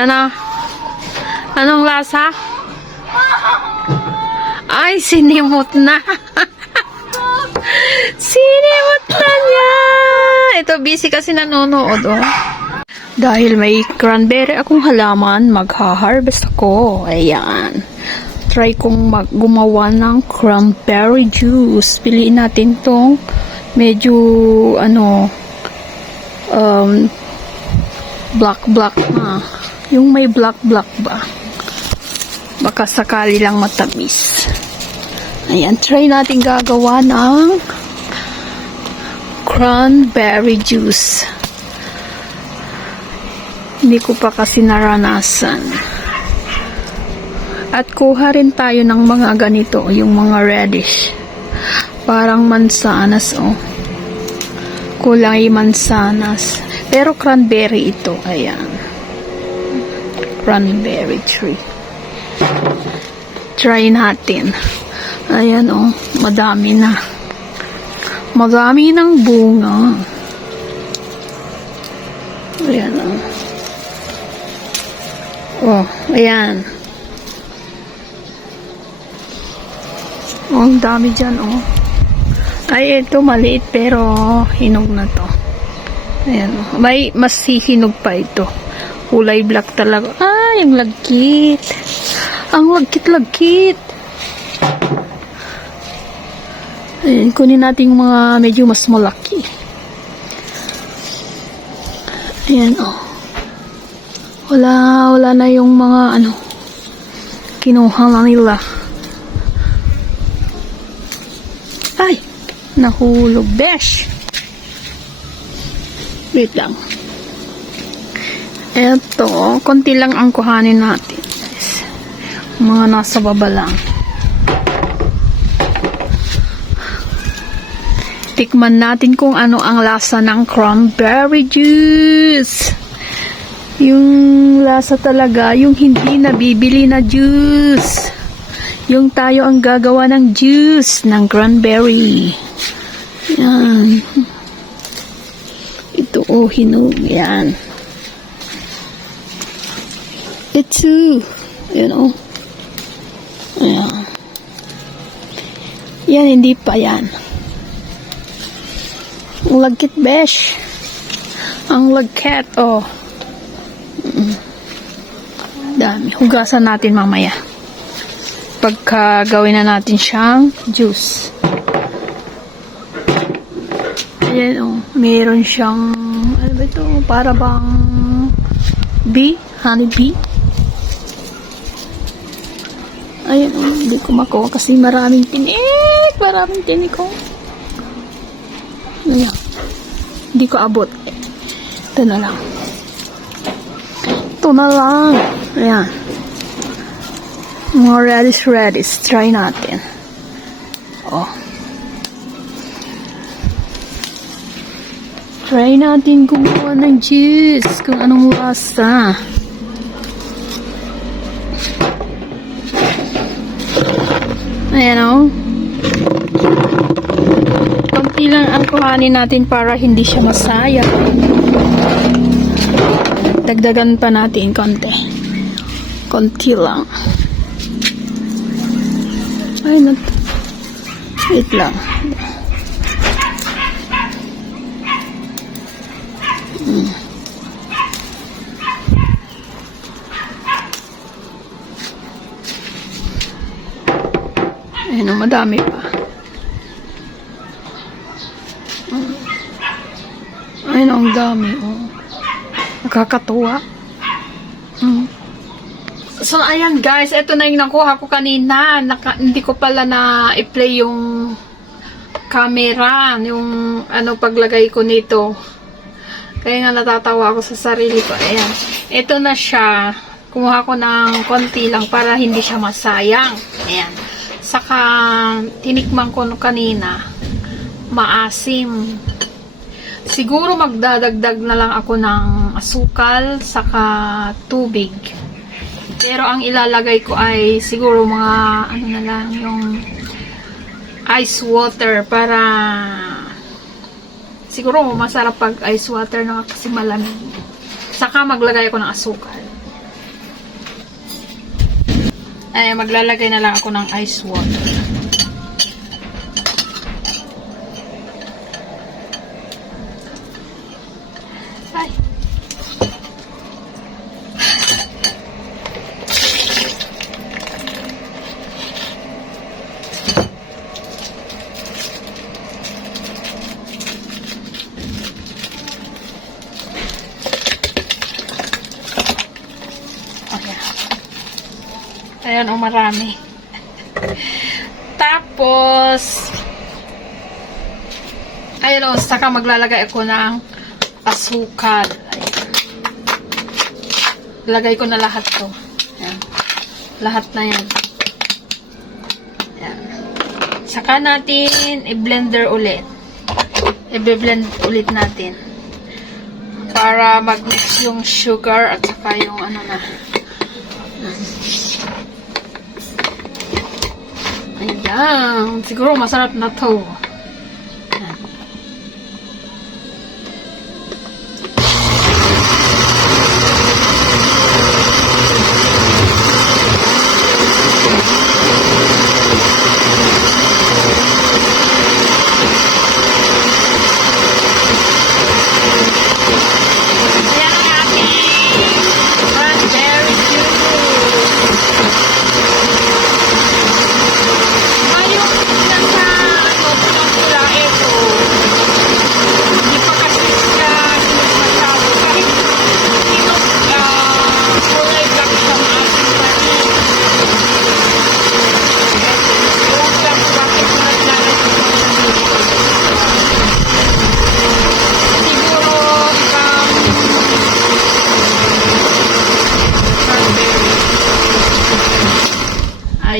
Ano? Anong lasa? Ay, sinimot na. Sinimot na niya. Ito, busy kasi nanonood, oh. Dahil may cranberry akong halaman, magha-harvest ako. Ayan. Try kong gumawa ng cranberry juice. Piliin natin tong medyo, black na. Yung may black ba? Baka sakali lang matamis. Ayan, try natin gagawa ng cranberry juice. Hindi ko pa kasi naranasan. At kuha rin tayo ng mga ganito, yung mga reddish. Parang mansanas, oh. Kulay mansanas. Pero cranberry ito, ayan. Cranberry tree. Try natin. Ayan, oh, madami na. Madami ng bunga. Ayan, oh. Oh, ayan. Oh, ang dami dyan, oh. Ay, ito maliit pero hinog na to. Ayan, oh. May mas hihinog pa ito. Kulay black talaga. Ay, ang lagkit. Ang lagkit-lagkit. Ayan, kunin natin yung mga medyo mas malaki. Ayan, oh. Wala na yung mga, kinuha na nila. Ay, nahulog, besh. Wait lang. Eto, konti lang ang kuhanin natin. Mga nasa baba lang. Tikman natin kung ano ang lasa ng cranberry juice. Yung lasa talaga, yung hindi nabibili na juice. Yung tayo ang gagawa ng juice ng cranberry. Yan. Ito, oh, hinog. Yan. Ito. Yan, oh. Ayan. Yan, hindi pa yan. Ang lagkit, besh. Ang lagkit, oh. Dami. Hugasan natin mamaya. Pagka gawin na natin siyang juice. Ayan, oh. Meron siyang, ano ba ito? Para bang bee? Honey bee? Ayan, oh. Hindi ko makuha kasi maraming tinik. Maraming tinik, oh. Ayan. Hindi ko abot. Ito na lang. Ito na lang. Ayan. Mga reddish. Try natin. Oh. Try natin gumawa ng juice. Kung anong lasa. Ayan, oh. Konti lang ang kuhanin natin para hindi siya masayang. Dagdagan pa natin konti. Konti lang. Ay, wait lang. Ayun, madami pa. Ayun, ang dami. Oh. Nakakatuwa. So, ayan guys. Ito na yung nakuha ko kanina. Hindi ko pala na i-play yung camera. Yung paglagay ko nito. Kaya nga natatawa ako sa sarili ko. Ayan. Ito na siya. Kumuha ko ng konti lang para hindi siya masayang. Ayan. Saka, tinikman ko kanina. Maasim. Siguro magdadagdag na lang ako ng asukal saka tubig. Pero ang ilalagay ko ay siguro mga na lang yung ice water para siguro masarap pag ice water na kasi malamig. Saka maglagay ako ng asukal. ay maglalagay na lang ako ng ice water. Ay. Ayan, marami. Tapos, ayun saka maglalagay ako ng asukal. Ayan. Lagay ko na lahat to. Ayan. Lahat na yan. Ayan. Saka natin i-blender ulit. I-blend ulit natin. Para mag-mix yung sugar at saka yung ano na. Ayan. Siguro masarap na to. Ayan.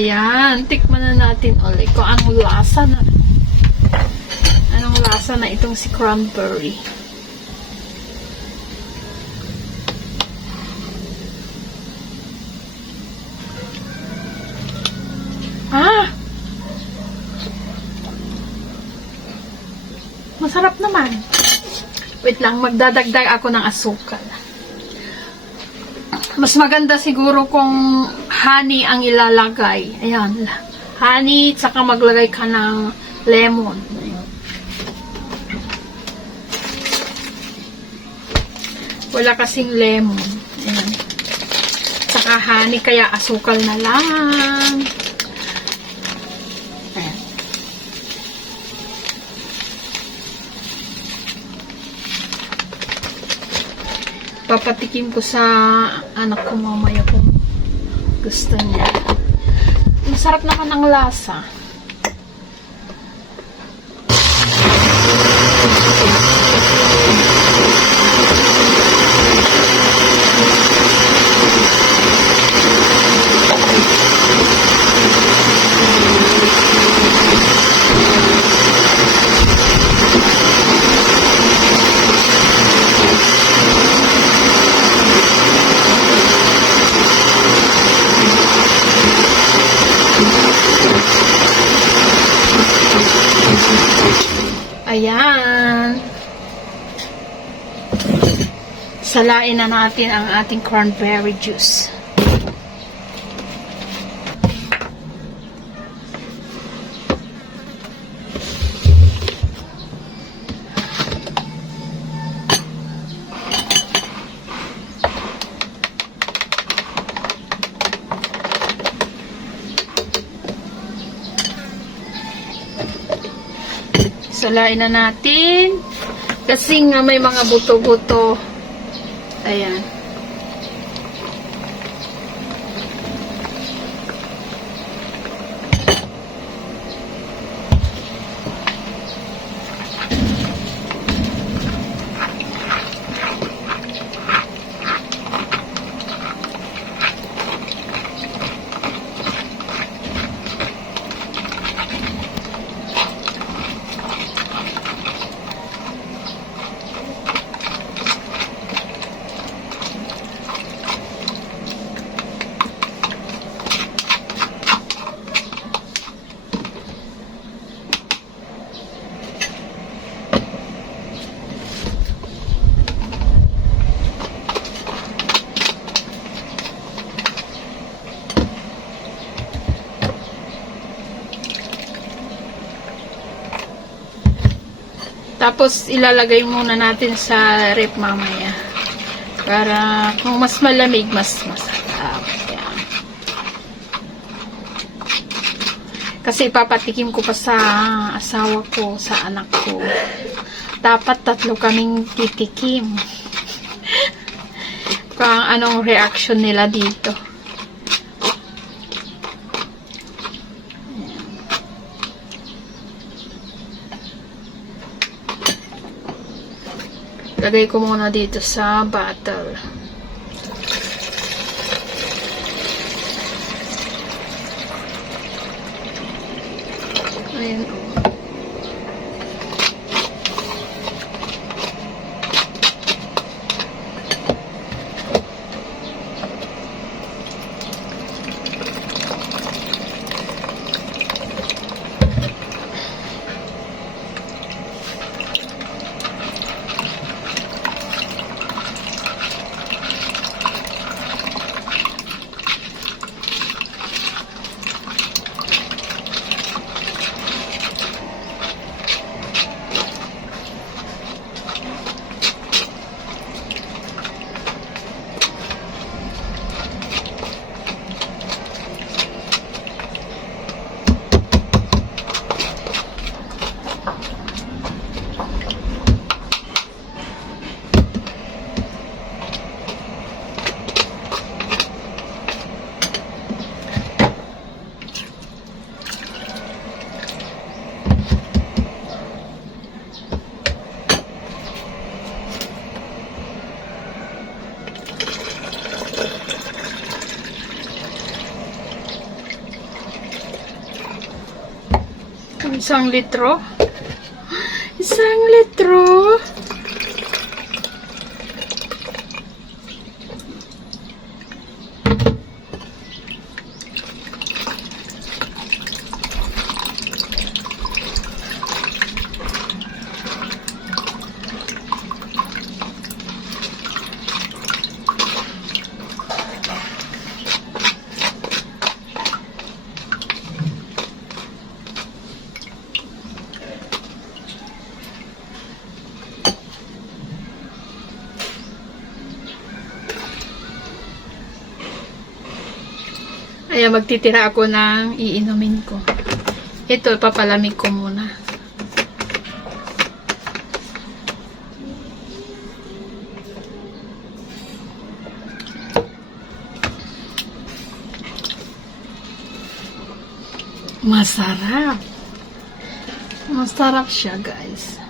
Ayan ang ating cranberry juice. Ayan, tikman na natin ulit kung anong lasa na itong si cranberry. Masarap naman. Wait lang, magdadagdag ako ng asukal. Mas maganda siguro kung honey ang ilalagay. Ayan. Honey, tsaka maglagay ka ng lemon. Ayan. Wala kasing lemon. Ayan. Tsaka honey, kaya asukal na lang. Ayan. Papatikim ko sa anak ko mamaya kung gusto niya. Masarap naman ang lasa. Ayan. Salain na natin ang ating cranberry juice. Salain na natin. Kasi nga may mga buto-buto. Ayan. Tapos ilalagay muna natin sa rep mamaya. Para kung mas malamig, mas masarap. Yan. Kasi ipapatikim ko pa sa asawa ko, sa anak ko. Dapat 3 kaming titikim. Kung anong reaction nila dito. Lagay ko muna dito sa bottle. Ayan. Isang litro. Isang litro. Kaya magtitira ako ng iinumin ko. Ito, papalamig ko muna. Masarap. Masarap siya, guys.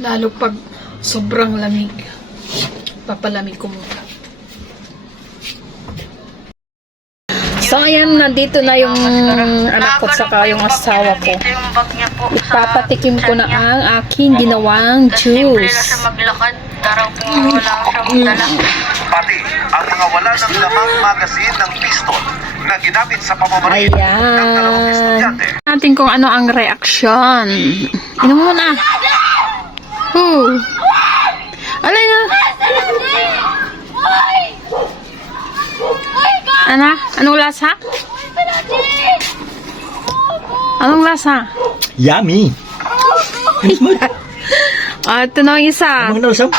Lalo pag sobrang lamig. Papalamig ko muna. So, ayan, nandito na yung anak ko saka yung asawa ko. Ipapatikim ko na ang aking ginawang juice. Pati ang mga wala ng lamang magazine ng piston na ginamit sa pamamagitan ng 2 estudyante. Natin kung ano ang reaksyon. Inom mo na. Alay na. Ana? Anong lasa? Anong lasa? Yummy! Ito na ang isa. Anong nausap?